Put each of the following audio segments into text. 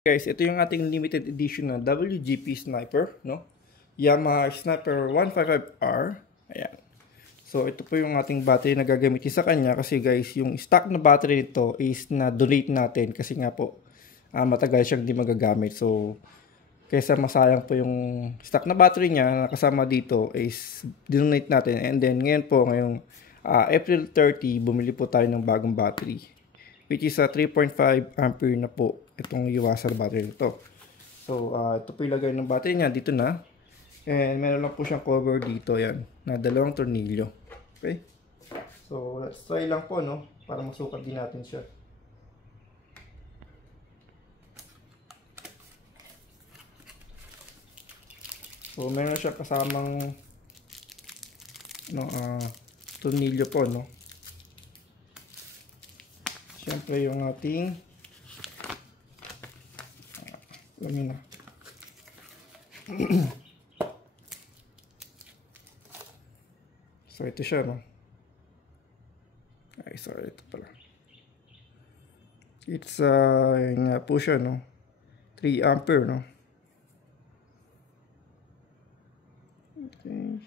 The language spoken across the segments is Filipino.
Guys, ito yung ating limited edition na WGP Sniper, no? Yamaha Sniper 155R. Ayan. So, ito po yung ating battery na gagamitin sa kanya kasi guys, yung stock na battery nito is na-donate natin kasi nga po matagal siyang di magagamit. So, kaysa masayang po yung stock na battery niya na kasama dito is dinonate natin. And then, ngayon po, ngayong April 30, bumili po tayo ng bagong battery, which is a 3.5 ampere na po itong Yuasa battery nito. So, ito po ilagay ng battery niya. Dito na. And meron lang po siyang cover dito. Yan. Na dalawang tornilyo. Okay? So, let's try lang po, no? Para masukat din natin siya. So, meron siya kasamang tornilyo po, no? Siyempre, yung ating lamina. So, ito siya, no? Ay, sorry, ito pala. It's, yun nga po siya, no? 3 ampere, no? Okay.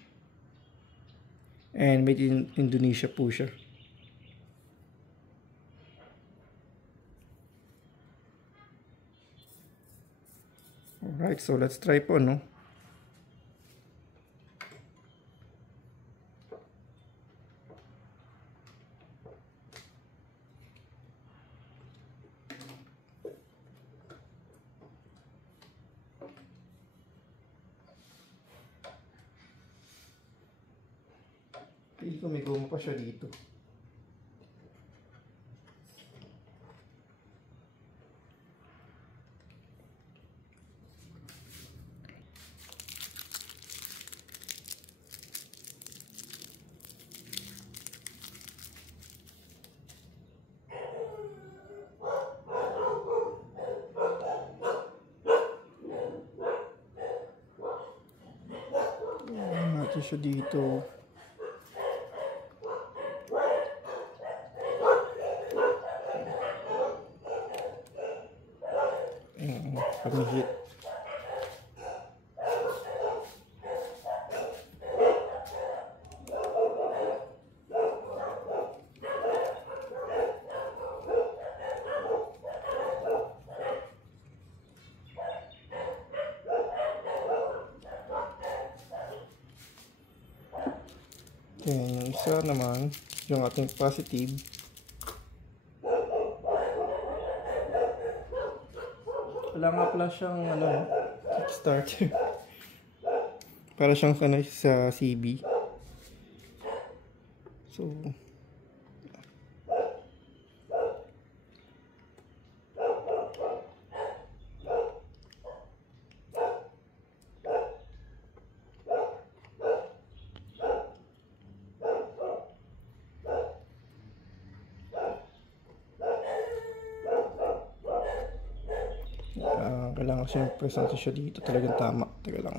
And made in Indonesia po siya. Alright, so let's try po, no? Pili ko may goma pa siya dito. Natin siya dito. Pamihit. Okay, yung isa naman, yung ating positive. Wala nga pala siyang kickstart. Para siyang sa CB. So, kailangan siyang presensya siya dito. Talagang tama. Teka lang.